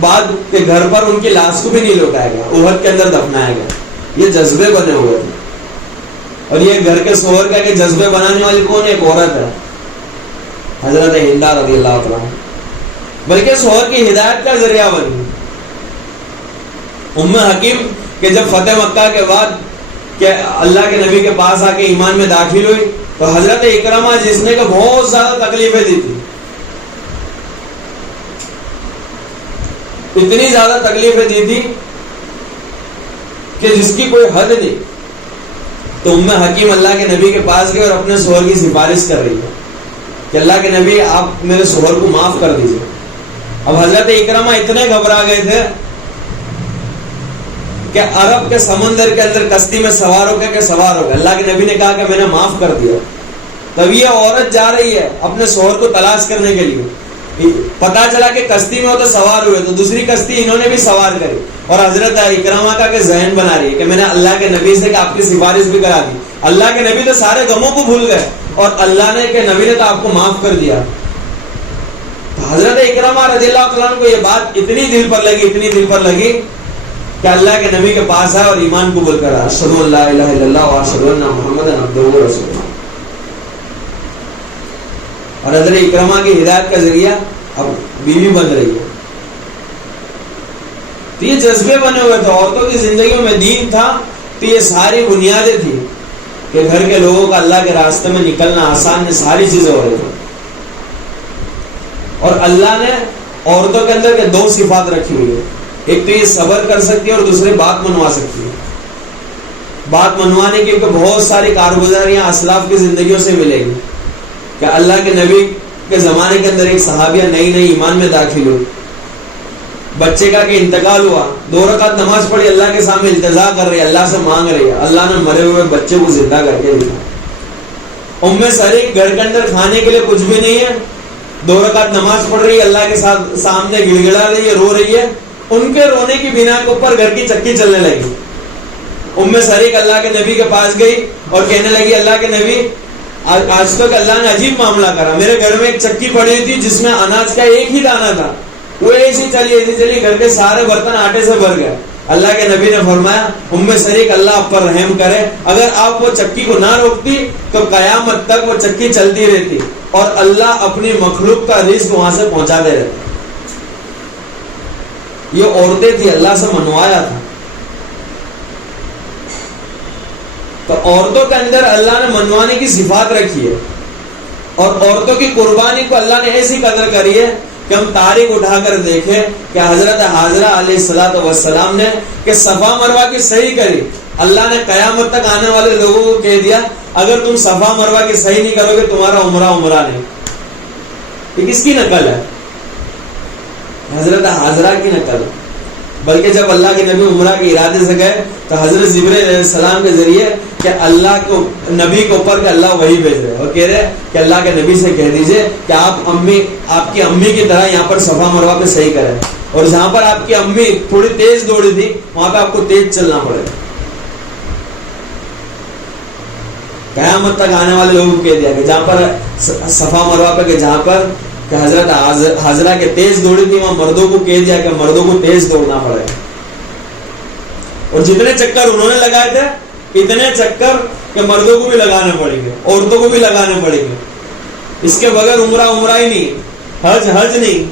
بعد کہ گھر پر ان کی لاش کو بھی نہیں لوٹایا گیا، احد کے اندر دفنایا گیا. یہ جذبے بنے ہوئے تھے. اور یہ گھر کے شوہر کا کہ جذبے بنانے والی کون؟ ایک عورت ہے، حضرت ہندہ رضی اللہ عنہ، بلکہ شوہر کی ہدایت کا ذریعہ بنی. ام حکیم کہ جب فتح مکہ کے بعد کہ اللہ کے نبی کے پاس آ کے ایمان میں داخل ہوئی تو حضرت اکرمہ جس نے کہ بہت زیادہ تکلیفیں دی تھی، اتنی زیادہ تکلیفیں دی تھی کہ جس کی کوئی حد نہیں، تو ام حکیم اللہ کے نبی کے پاس گئے اور اپنے شوہر کی سفارش کر رہی ہے کہ اللہ کے نبی آپ میرے شوہر کو معاف کر دیجیے۔ اب حضرت اکرمہ اتنے گھبرا گئے تھے کہ عرب کے سمندر کے اندر کشتی میں سوار ہو گئے۔ اللہ کے نبی نے کہا کہ میں نے معاف کر دیا۔ تب یہ عورت جا رہی ہے اپنے شوہر کو تلاش کرنے کے لیے، پتا چلا کہ کشتی میں وہ تو سوار ہوئے، تو دوسری کشتی انہوں نے بھی سوار کری، اور حضرت اکرمہ کا کہ ذہن بنا رہی ہے کہ میں نے اللہ کے نبی سے کہ آپ کی سفارش بھی کرا دی۔ اللہ کے نبی تو سارے غموں کو بھول گئے اور اللہ نے کہ نبی نے تو آپ کو معاف کر دیا۔ تو حضرت اکرمہ رضی اللہ عنہ کو یہ بات اتنی دل پر لگی کہ اللہ کے نبی کے پاس آئے اور ایمان قبول کرا، اشہدو ان لا الہ الا اللہ و اشہدو ان محمدا عبدہ و رسولہ۔ اور حضرت اکرمہ کی ہدایت کا ذریعہ اب بیوی بن رہی ہے۔ تو یہ جذبے بنے ہوئے تھے، عورتوں کی زندگیوں میں دین تھا، تو یہ ساری بنیادیں تھی کہ گھر کے لوگوں کا اللہ کے راستے میں نکلنا آسان ہے، ساری چیزیں ہو رہی تھیں۔ اور اللہ نے عورتوں کے اندر کے دو صفات رکھی ہوئی ہے، ایک تو یہ صبر کر سکتی ہے اور دوسرے بات منوا سکتی ہے۔ بات منوانے کی بہت ساری کارگزاریاں اسلاف کی زندگیوں سے ملے گی کہ اللہ کے نبی کے زمانے کے اندر ایک صحابیہ نئی ایمان میں داخل ہوئی، بچے کا کہ انتقال ہوا، 2 رکعت نماز پڑھی، اللہ کے سامنے التجا کر رہی ہے، اللہ سے مانگ رہی ہے، اللہ نے مرے ہوئے بچے کو زندہ کر کے دیا۔ ام سریق گھر کے اندر کھانے کے لیے کچھ بھی نہیں ہے، 2 رکعت نماز پڑھ رہی ہے، اللہ کے ساتھ سامنے گڑ گڑا رہی ہے، رو رہی ہے، ان کے رونے کی بنا کے اوپر گھر کی چکی چلنے لگی۔ ام سریق اللہ کے نبی کے پاس گئی اور کہنے لگی اللہ کے نبی آج تک اللہ نے عجیب معاملہ کرا، میرے گھر میں ایک چکی پڑی ہوئی تھی جس میں اناج کا ایک ہی دانہ تھا، وہ ایسی چلی گھر کے سارے برتن آٹے سے بھر گئے۔ اللہ کے نبی نے فرمایا ام سریق اللہ آپ پر رحم کرے، اگر آپ وہ چکی کو نہ روکتی تو قیامت تک وہ چکی چلتی رہتی اور اللہ اپنی مخلوق کا رزق وہاں سے پہنچا دے رہے۔ یہ عورتیں تھی، اللہ سے منوایا تھا۔ تو عورتوں کے اندر اللہ نے منوانے کی صفات رکھی ہے، اور عورتوں کی قربانی کو اللہ نے ایسی قدر کری ہے کہ ہم تاریخ اٹھا کر دیکھیں کہ حضرت حاجرہ علیہ الصلوۃ والسلام نے کہ صفا مروہ کی صحیح کری، اللہ نے قیامت تک آنے والے لوگوں کو کہہ دیا اگر تم صفا مروہ کی صحیح نہیں کرو گے تمہارا عمرہ نہیں۔ یہ کس کی نقل ہے؟ حضرت حاجرہ کی نقل۔ بلکہ جب اللہ کے نبی عمرہ کے ارادے سے گئے تو حضرت جبرائیل علیہ السلام کے ذریعے کہ اللہ کو نبی کے اوپر کہ اللہ وہی بھیج رہے اور کہہ رہے کہ اللہ کے نبی سے کہہ دیجئے کہ آپ کی امی کی طرح یہاں پر صفا مروہ پہ صحیح کریں، اور جہاں پر آپ کی امی تھوڑی تیز دوڑی تھی وہاں پہ آپ کو تیز چلنا پڑے۔ قیامت تک آنے والے لوگوں کو کہہ دیا کہ جہاں پر صفا مروہ پہ کہ جہاں پر کہ حضرت حاجرہ کے تیز دوڑی تھی وہاں مردوں کو کہہ دیا کہ مردوں کو تیز دوڑنا پڑے، اور جتنے چکر انہوں نے لگائے تھے اتنے چکر کہ مردوں کو بھی لگانے پڑیں گے، عورتوں کو بھی لگانے پڑیں گے۔ اس کے بغیر عمرہ ہی نہیں، حج نہیں۔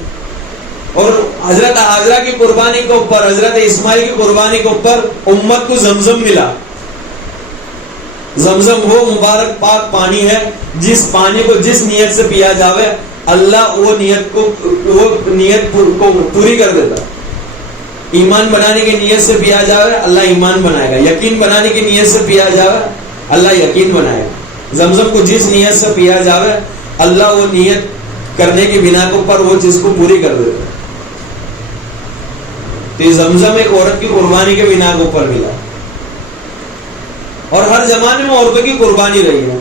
اور حضرت حاجرہ کی قربانی کے اوپر، حضرت اسماعیل کی قربانی کے اوپر امت کو زمزم ملا۔ زمزم وہ مبارک پاک پانی ہے جس پانی کو جس نیت سے پیا جاوے اللہ وہ نیت کو پوری کر دیتا۔ ایمان بنانے کی نیت سے پیا جاوے اللہ ایمان بنائے گا، یقین بنانے کی نیت سے پیا جاوے اللہ یقین بنائے گا۔ زمزم کو جس نیت سے پیا جاوے اللہ وہ نیت کرنے کی بنا کے اوپر وہ چیز کو پوری کر دیتا۔ تو یہ زمزم ایک عورت کی قربانی کے بنا کے اوپر ملا، اور ہر زمانے میں عورتوں کی قربانی رہی ہے۔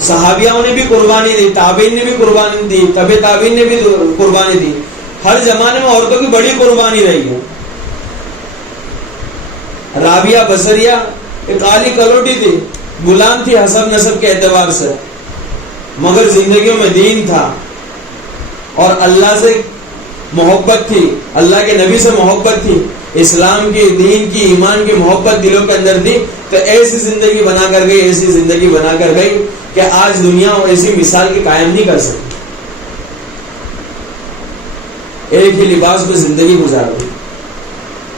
صحابیوں نے بھی قربانی دی، تابعین نے بھی قربانی دی، تبع تابعین نے بھی قربانی دی۔ ہر زمانے میں عورتوں کی بڑی قربانی رہی ہے۔ رابعہ بصریہ ایک کالی کلوٹی تھی، غلام تھی حسب نسب کے اعتبار سے، مگر زندگیوں میں دین تھا اور اللہ سے محبت تھی، اللہ کے نبی سے محبت تھی، اسلام کی، دین کی، ایمان کی محبت دلوں کے اندر تھی، تو ایسی زندگی بنا کر گئی، ایسی زندگی بنا کر گئی کہ آج دنیا ایسی مثال کی قائم نہیں کر سکتی۔ ایک ہی لباس میں زندگی گزار دی،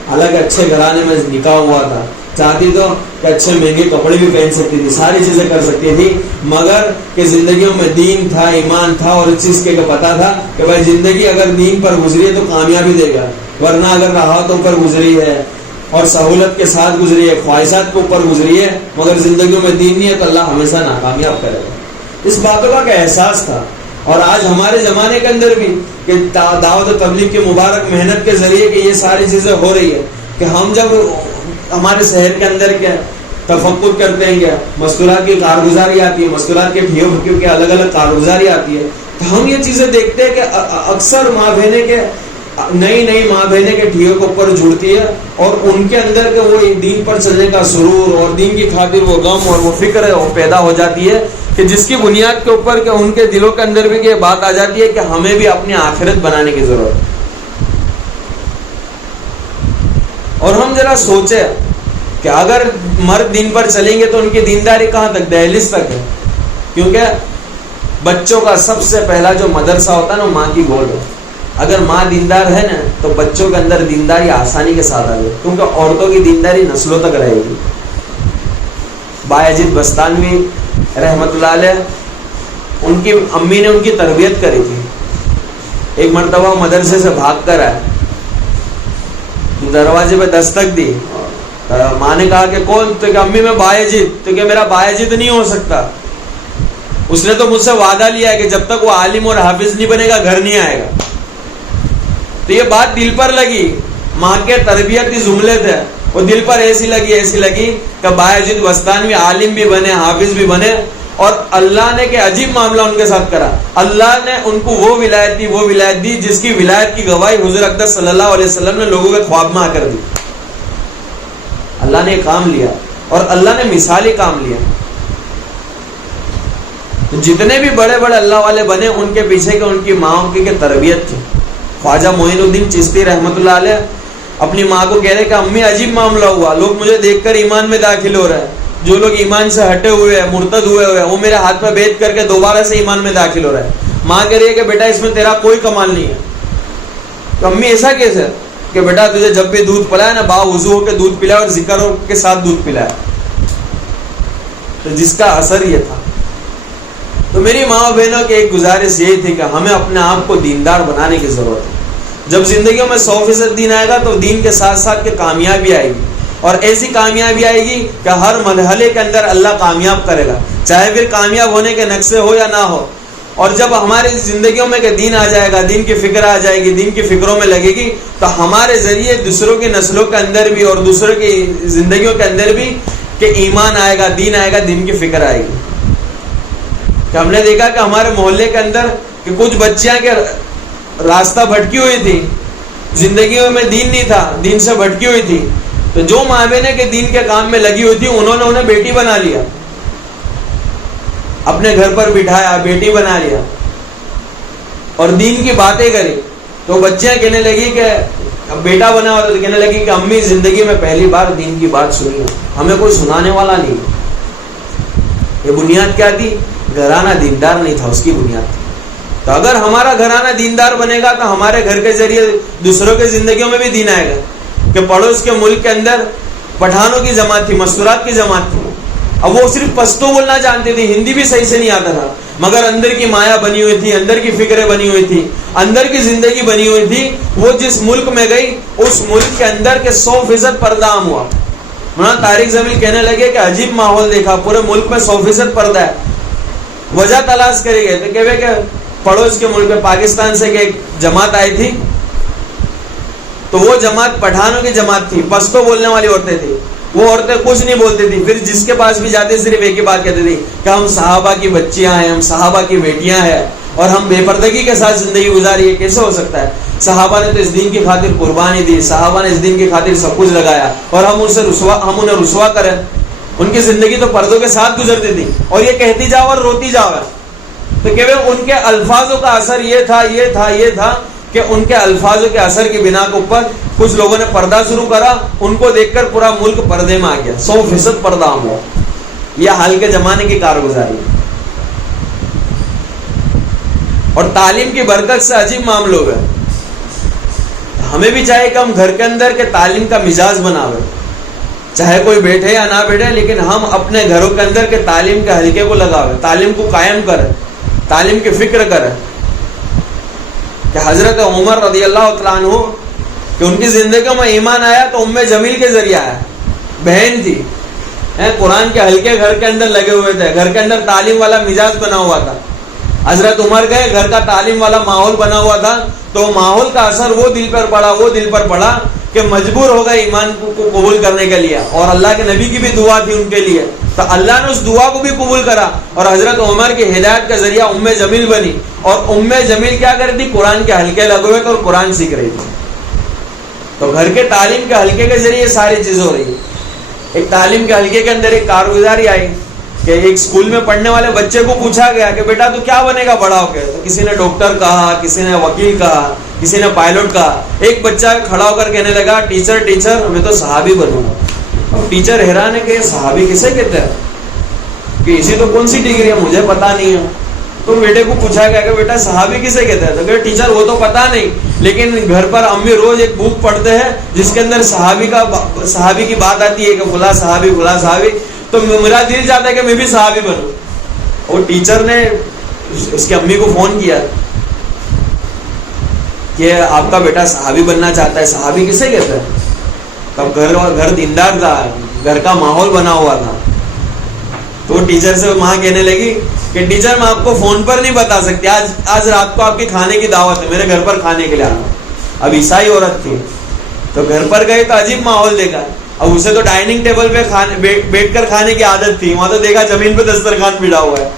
حالانکہ اچھے گھرانے میں نکاح ہوا تھا، چاہتی تو کہ اچھے مہنگے کپڑے بھی پہن سکتی تھی, ساری چیزیں کر سکتی تھی, مگر کہ زندگیوں میں دین تھا, ایمان تھا, اور اس چیز کے پتا تھا کہ بھائی زندگی اگر دین پر گزری ہے تو کامیابی دے گا, ورنہ اگر راحتوں پر گزری ہے اور سہولت کے ساتھ گزری ہے, خواہشات کے اوپر گزری ہے, مگر زندگیوں میں دین نہیں ہے, تو اللہ ہمیشہ ناکامیاب کرے گا. اس باتوں کا احساس تھا. اور آج ہمارے زمانے کے اندر بھی کہ دعوت و تبلیغ کی مبارک محنت کے ذریعے کہ یہ ساری چیزیں ہو رہی ہے, کہ ہم جب ہمارے شہر کے اندر کیا تفکر کرتے ہیں, کیا مستورات کی کارگزاری آتی ہے, مستورات کے ٹھیوں بھکیوں کے الگ الگ کارگزاری آتی ہے, تو ہم یہ چیزیں دیکھتے ہیں کہ اکثر ماں بہنیں کے نئی ماں بہنیں کے ٹھیوں کے اوپر جڑتی ہے, اور ان کے اندر کے وہ دین پر چلنے کا سرور اور دین کی خاطر وہ غم اور وہ فکر وہ پیدا ہو جاتی ہے, کہ جس کی بنیاد کے اوپر کہ ان کے دلوں کے اندر بھی یہ بات آ جاتی ہے کہ ہمیں بھی اپنی آخرت بنانے کی ضرورت ہے. اور ہم ذرا سوچے کہ اگر مرد دین پر چلیں گے تو ان کی دینداری کہاں تک, دہلیز تک ہے, کیونکہ بچوں کا سب سے پہلا جو مدرسہ ہوتا ہے نا ماں کی گود ہے. اگر ماں دیندار ہے نا تو بچوں کے اندر دینداری آسانی کے ساتھ آ جائے, کیونکہ عورتوں کی دینداری نسلوں تک رہے گی. بایزید بستانوی رحمت اللہ علیہ, ان کی امی نے ان کی تربیت کری تھی. ایک مرتبہ مدرسے سے بھاگ کر آئے, دروازے پہ دستک دی, ماں نے کہا کہ کون, تو کہ امی میں بایزید, تو کہ میرا بایزید نہیں ہو سکتا, اس نے تو مجھ سے وعدہ لیا ہے کہ جب تک وہ عالم اور حافظ نہیں بنے گا گھر نہیں آئے گا. تو یہ بات دل پر لگی, ماں کے تربیتی جملے تھے, وہ دل پر ایسی لگی کہ بایزید بستانوی عالم بھی بنے, حافظ بھی بنے, اور اللہ نے کہ عجیب معاملہ ان کے ساتھ کرا. اللہ نے ان کو وہ ولایت دی جس کی ولایت کی گواہی حضور اقدس صلی اللہ علیہ وسلم نے لوگوں کے خواب میں آ کر دی. اللہ نے کام لیا اور اللہ نے مثالی کام لیا. جتنے بھی بڑے اللہ والے بنے ان کے پیچھے ان کی ماں کی تربیت تھی. خواجہ معین الدین چشتی رحمۃ اللہ علیہ اپنی ماں کو کہہ رہے کہ امی عجیب معاملہ ہوا, لوگ مجھے دیکھ کر ایمان میں داخل ہو رہے ہیں, جو لوگ ایمان سے ہٹے ہوئے ہیں, مرتد ہوئے وہ میرے ہاتھ میں بیعت کر کے دوبارہ سے ایمان میں داخل ہو رہے ہیں. ماں کہہ رہی ہے کہ بیٹا اس میں تیرا کوئی کمال نہیں ہے. تو امی ایسا کیسے, کہ بیٹا تجھے جب بھی دودھ پلایا نا با وضو ہو کے دودھ پلایا اور ذکر ہو کے ساتھ دودھ پلایا, تو جس کا اثر یہ تھا. تو میری ماں بہنوں کی ایک گزارش یہی تھی کہ ہمیں اپنے آپ کو دیندار بنانے کی ضرورت ہے. جب زندگیوں میں 100% دین آئے گا تو دین کے ساتھ ساتھ کے کامیابی آئے گی, اور ایسی کامیابی آئے گی کہ ہر مرحلے کے اندر اللہ کامیاب کرے گا, چاہے پھر کامیاب ہونے کے نقشے ہو یا نہ ہو. اور جب ہماری زندگیوں میں کہ دین آ جائے گا, دین کی فکر آ جائے گی, دین کی فکروں میں لگے گی, تو ہمارے ذریعے دوسروں کی نسلوں کے اندر بھی اور دوسروں کی زندگیوں کے اندر بھی کہ ایمان آئے گا, دین کی فکر آئے گی. کہ ہم نے دیکھا کہ ہمارے محلے کے اندر کہ کچھ بچیاں کے راستہ بھٹکی ہوئی تھی, زندگیوں میں دین نہیں تھا, دین سے بھٹکی ہوئی تھی, تو جو ماں بہنیں کے دین کے کام میں لگی ہوئی تھی انہوں نے انہیں بیٹی بنا لیا, اپنے گھر پر بٹھایا, بیٹی بنا لیا اور دین کی باتیں کری. تو بچیاں کہنے لگی کہ اب بیٹا بنا ہوا تو کہنے لگی کہ امی زندگی میں پہلی بار دین کی بات سنی ہے, ہمیں کوئی سنانے والا نہیں. یہ بنیاد کیا تھی, گھرانہ دیندار نہیں تھا, اس کی بنیاد تھی. تو اگر ہمارا گھرانہ دیندار بنے گا تو ہمارے گھر کے ذریعے دوسروں کے زندگیوں میں بھی دین آئے گا. کہ پڑوس کے ملک کے اندر پٹھانوں کی جماعت تھی, مستورات کی جماعت تھی. اب وہ صرف پشتو بولنا جانتے تھے, ہندی بھی صحیح سے نہیں آتا تھا, مگر اندر کی مایا بنی ہوئی تھی, اندر کی فکریں بنی ہوئی تھی, اندر کی زندگی بنی ہوئی تھی. وہ جس ملک میں گئی اس ملک کے اندر کے 100% پردہ عام ہوا. مولانا طارق جمیل کہنے لگے کہ عجیب ماحول دیکھا, پورے ملک میں 100% پردہ ہے. وجہ تلاش کری گئے تو کہ پڑوس کے ملک میں پاکستان سے ایک جماعت آئی تھی, تو وہ جماعت پٹھانوں کی جماعت تھی, پشتو بولنے والی عورتیں تھی. وہ عورتیں کچھ نہیں بولتی تھی, پھر جس کے پاس بھی جاتے صرف ایک ہی بات کہتے تھی کہ ہم صحابہ کی بچیاں ہیں, ہم صحابہ کی بیٹیاں ہیں, اور ہم بے پردگی کے ساتھ زندگی گزاری. ہے کیسے ہو سکتا ہے؟ صحابہ نے تو اس دین کی خاطر قربانی دی, صحابہ نے اس دین کی خاطر سب کچھ لگایا, اور ہم انہیں رسوا کریں. ان کی زندگی تو پردوں کے ساتھ گزرتی تھی, اور یہ کہتی جاؤ اور روتی جاؤ. تو کہ ان کے الفاظوں کا اثر یہ تھا کہ ان کے الفاظوں کے اثر کی بنا کے اوپر کچھ لوگوں نے پردہ شروع کرا. ان کو دیکھ کر پورا ملک پردے میں آ گیا, 100% پردہ عام ہوا. یہ حال کے زمانے کی کارگزاری. اور تعلیم کی برکت سے عجیب معاملے ہوئے. ہمیں بھی چاہیے کہ ہم گھر کے اندر کے تعلیم کا مزاج بناوے. چاہے کوئی بیٹھے یا نہ بیٹھے، لیکن ہم اپنے گھروں کے اندر کے تعلیم کے حلقے کو لگاوے، تعلیم کو قائم کریں، تعلیم کی فکر کریں. کہ حضرت عمر رضی اللہ تعالیٰ عنہ کہ ان کی زندگیوں میں ایمان آیا تو ام جمیل کے ذریعہ آیا. بہن تھی، قرآن کے حلقے گھر کے اندر لگے ہوئے تھے، گھر کے اندر تعلیم والا مزاج بنا ہوا تھا. حضرت عمر گئے، گھر کا تعلیم والا ماحول بنا ہوا تھا، تو ماحول کا اثر وہ دل پر پڑا کہ مجبور ہو گئے ایمان کو قبول کرنے کے لیے. اور اللہ کے نبی کی بھی دعا تھی ان کے لیے، تو اللہ نے اس دعا کو بھی قبول کرا اور حضرت عمر کی ہدایت کا ذریعہ ام جمیل بنی. اور ام جمیل کیا کر رہی تھی؟ قرآن کے حلقے لگے ہوئے تھے اور قرآن سیکھ رہی تھی. تو گھر کے تعلیم کے حلقے کے ذریعے ساری چیزیں ہو رہی ہے. ایک تعلیم کے حلقے کے اندر ایک کارگزاری آئی کہ ایک اسکول میں پڑھنے والے بچے کو پوچھا گیا کہ بیٹا تو کیا بنے گا بڑا ہو کے؟ تو کسی نے ڈاکٹر کہا، کسی نے وکیل کہا، کسی نے پائلٹ کہا. ایک بچہ کھڑا ہو کر کہنے لگا ٹیچر میں تو صحابی بنوں گا. اب ٹیچر حیران ہے کہ صحابی کسے کہتے ہیں، کہ اسی تو کون سی ڈگری ہے مجھے پتا نہیں ہے. تو بیٹے کو پوچھا گیا کہ بیٹا صحابی کسے کہتے ہیں؟ تو کہ ٹیچر وہ تو پتا نہیں، لیکن گھر پر امی روز ایک بک پڑھتے ہیں جس کے اندر صحابی کی بات آتی ہے کہ فلاں صحابی، تو میرا دل چاہتا ہے کہ میں بھی صحابی بنوں. اور ٹیچر نے اس کی امی کو فون کیا کہ آپ کا بیٹا صحابی بننا چاہتا ہے، صحابی کسے کہتے ہیں؟ تب گھر دیندار تھا، گھر کا ماحول بنا ہوا تھا. تو ٹیچر سے ماں کہنے لگی کہ ٹیچر میں آپ کو فون پر نہیں بتا سکتی، آج رات کو آپ کے کھانے کی دعوت ہے، میرے گھر پر کھانے کے لیے آنا. اب عیسائی عورت تھی تو گھر پر گئے تو عجیب ماحول دیکھا. اب اسے تو ڈائننگ ٹیبل پہ بیٹھ کر کھانے کی عادت تھی، وہاں تو دیکھا زمین پہ دسترخوان بچھا ہوا ہے.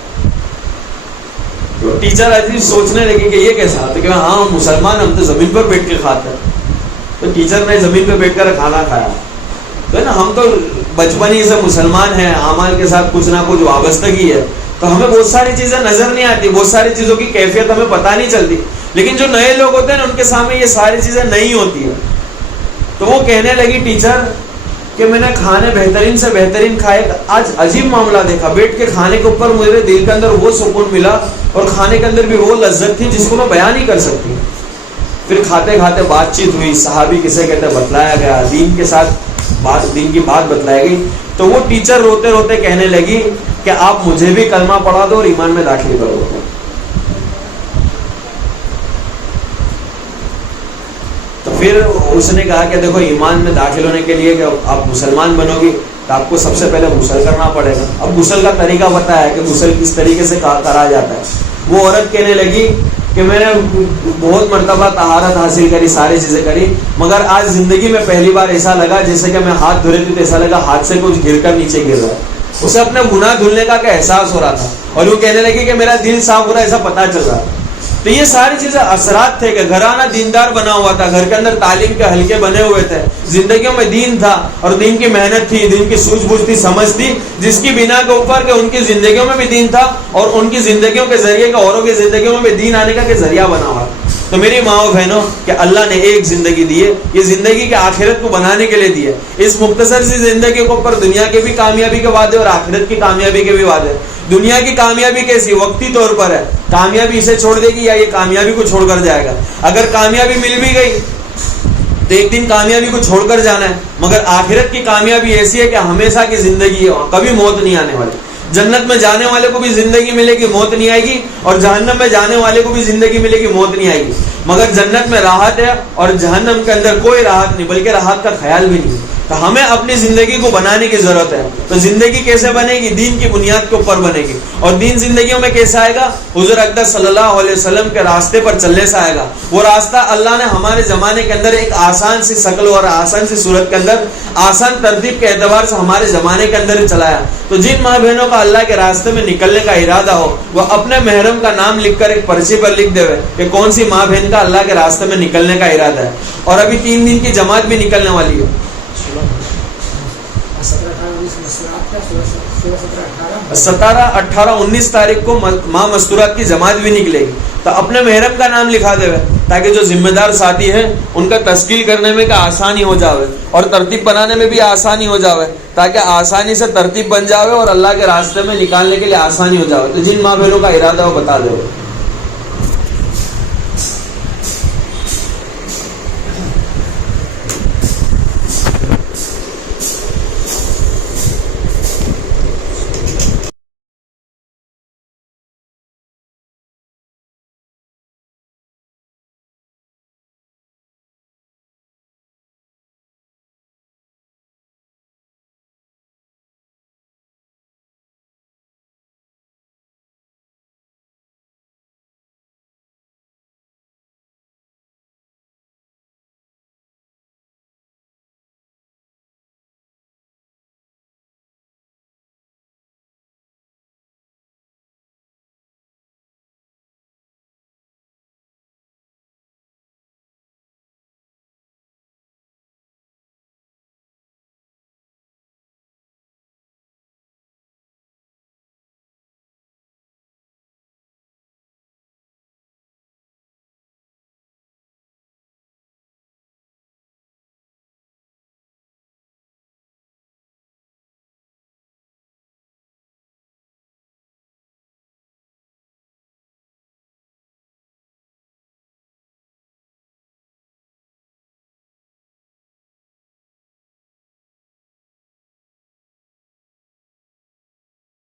تو ٹیچر عجیب سوچنے لگی کہ یہ کیسا؟ تو کہ ہاں مسلمان ہم تو زمین پر بیٹھ کے کھاتے ہیں. تو ٹیچر نے زمین پہ بیٹھ کر کھانا کھایا. تو نا ہم تو بچپن ہی سے مسلمان ہیں، اعمال کے ساتھ کچھ نہ کچھ وابستگی ہے، تو ہمیں بہت ساری چیزیں نظر نہیں آتی، بہت ساری چیزوں کی کیفیت ہمیں پتہ نہیں چلتی. لیکن جو نئے لوگ ہوتے ہیں نا ان کے سامنے یہ ساری چیزیں نہیں ہوتی ہیں. تو وہ کہنے لگی ٹیچر کہ میں نے کھانے بہترین سے بہترین کھائے، آج عجیب معاملہ دیکھا، بیٹھ کے کھانے کے اوپر میرے دل کے اندر وہ سکون ملا اور کھانے کے اندر بھی وہ لذت تھی جس کو میں بیان نہیں کر سکتی. پھر کھاتے کھاتے بات چیت ہوئی، صحابی کسے کہتے بتلایا گیا، دین کے ساتھ دین کی بات بتلائی گئی. تو وہ ٹیچر روتے روتے کہنے لگی کہ آپ مجھے بھی کلمہ پڑھا دو اور ایمان میں داخل کرو دو. تو پھر اس نے کہا کہ دیکھو ایمان میں داخل ہونے کے لیے کہ آپ مسلمان بنو گی تو آپ کو سب سے پہلے غسل کرنا پڑے گا. اب غسل کا طریقہ بتایا کہ غسل کس طریقے سے کرا جاتا ہے. وہ عورت کہنے لگی کہ میں نے بہت مرتبہ طہارت حاصل کری، ساری چیزیں کری، مگر آج زندگی میں پہلی بار ایسا لگا جیسے کہ میں ہاتھ دھو رہی تھی تو ایسا لگا ہاتھ سے کچھ گر کر نیچے گر رہا ہے. اسے اپنے گناہ دھلنے کا احساس ہو رہا تھا اور وہ کہنے لگی کہ میرا دل صاف ہو رہا ہے، ایسا پتا چل رہا. تو یہ ساری چیزیں اثرات تھے کہ گھرانہ دیندار بنا ہوا تھا، گھر کے اندر تعلیم کے حلقے بنے ہوئے تھے، زندگیوں میں دین تھا اور دین کی محنت تھی، دین کی سوجھ بوجھ تھی، سمجھ تھی، جس کی بنا کے اوپر کہ ان کی زندگیوں میں بھی دین تھا اور ان کی زندگیوں کے ذریعے کہ اوروں کی زندگیوں میں بھی دین آنے کا کہ ذریعہ بنا ہوا. تو میری ماں و بہنوں کہ اللہ نے ایک زندگی دی ہے، یہ زندگی کے آخرت کو بنانے کے لیے دی ہے. اس مختصر سی زندگی کے اوپر دنیا کے بھی کامیابی کے وعدے اور آخرت کی کامیابی کے بھی وعدے. دنیا کی کامیابی کیسی؟ وقتی طور پر ہے، کامیابی اسے چھوڑ دے گی یا یہ کامیابی کو چھوڑ کر جائے گا. اگر کامیابی مل بھی گئی تو ایک دن کامیابی کو چھوڑ کر جانا ہے، مگر آخرت کی کامیابی ایسی ہے کہ ہمیشہ کی زندگی ہے، کبھی موت نہیں آنے والی. جنت میں جانے والے کو بھی زندگی ملے گی، موت نہیں آئے گی، اور جہنم میں جانے والے کو بھی زندگی ملے گی، موت نہیں آئے گی. مگر جنت میں راحت ہے اور جہنم کے اندر کوئی راحت نہیں، بلکہ راحت کا خیال بھی نہیں. تو ہمیں اپنی زندگی کو بنانے کی ضرورت ہے. تو زندگی کیسے بنے گی؟ دین کی بنیاد کے اوپر بنے گی. اور دین زندگیوں میں کیسے آئے گا؟ حضور اقدس صلی اللہ علیہ وسلم کے راستے پر چلنے سے آئے گا. وہ راستہ اللہ نے ہمارے زمانے کے اندر ایک آسان سی شکل اور آسان سی صورت کے اندر آسان ترتیب کے اعتبار سے ہمارے زمانے کے اندر چلایا. تو جن ماں بہنوں کا اللہ کے راستے میں نکلنے کا ارادہ ہو وہ اپنے محرم کا نام لکھ کر ایک پرچی پر لکھ دے کہ کون سی ماں بہن کا اللہ کے راستے میں نکلنے کا ارادہ ہے. اور ابھی 3 دن کی جماعت بھی نکلنے والی ہے. 17، 18، 19 تاریخ کو ماں مستورات کی جماعت بھی نکلے گی. تو اپنے محرم کا نام لکھا دے تاکہ جو ذمہ دار ساتھی ہیں ان کا تشکیل کرنے میں کا آسانی ہو جاوے اور ترتیب بنانے میں بھی آسانی ہو جاوے، تاکہ آسانی سے ترتیب بن جاوے اور اللہ کے راستے میں نکالنے کے لیے آسانی ہو جاوے. تو جن ماں بہنوں کا ارادہ ہو بتا دے.